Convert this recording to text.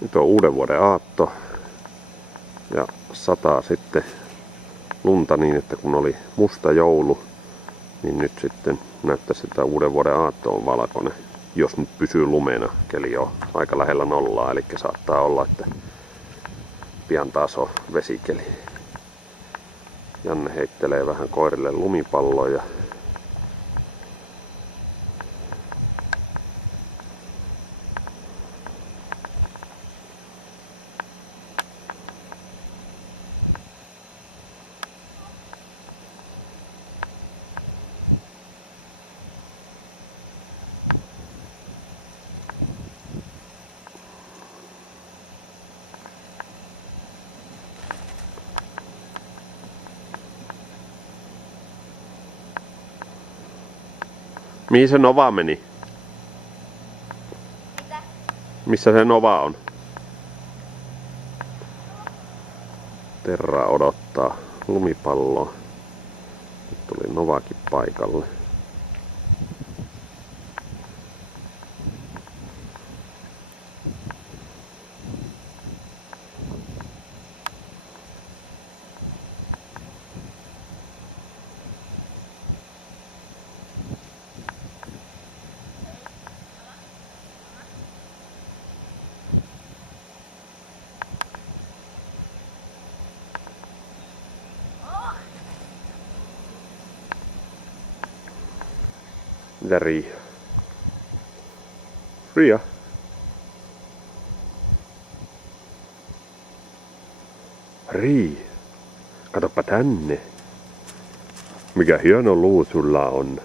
Nyt on uuden vuoden aatto ja sataa sitten lunta niin, että kun oli musta joulu, niin nyt sitten näyttäisi, että uuden vuoden aatto on valkoinen. Jos nyt pysyy lumena, keli on aika lähellä nollaa, eli saattaa olla, että pian taas on vesikeli. Janne heittelee vähän koirille lumipalloja. Mihin se Nova meni? Mitä? Missä se Nova on? Terra odottaa lumipalloa. Nyt tuli Novakin paikalle. Mitä Riia? Riia? Riia? Katoppa tänne. Mikä hieno luu sulla on.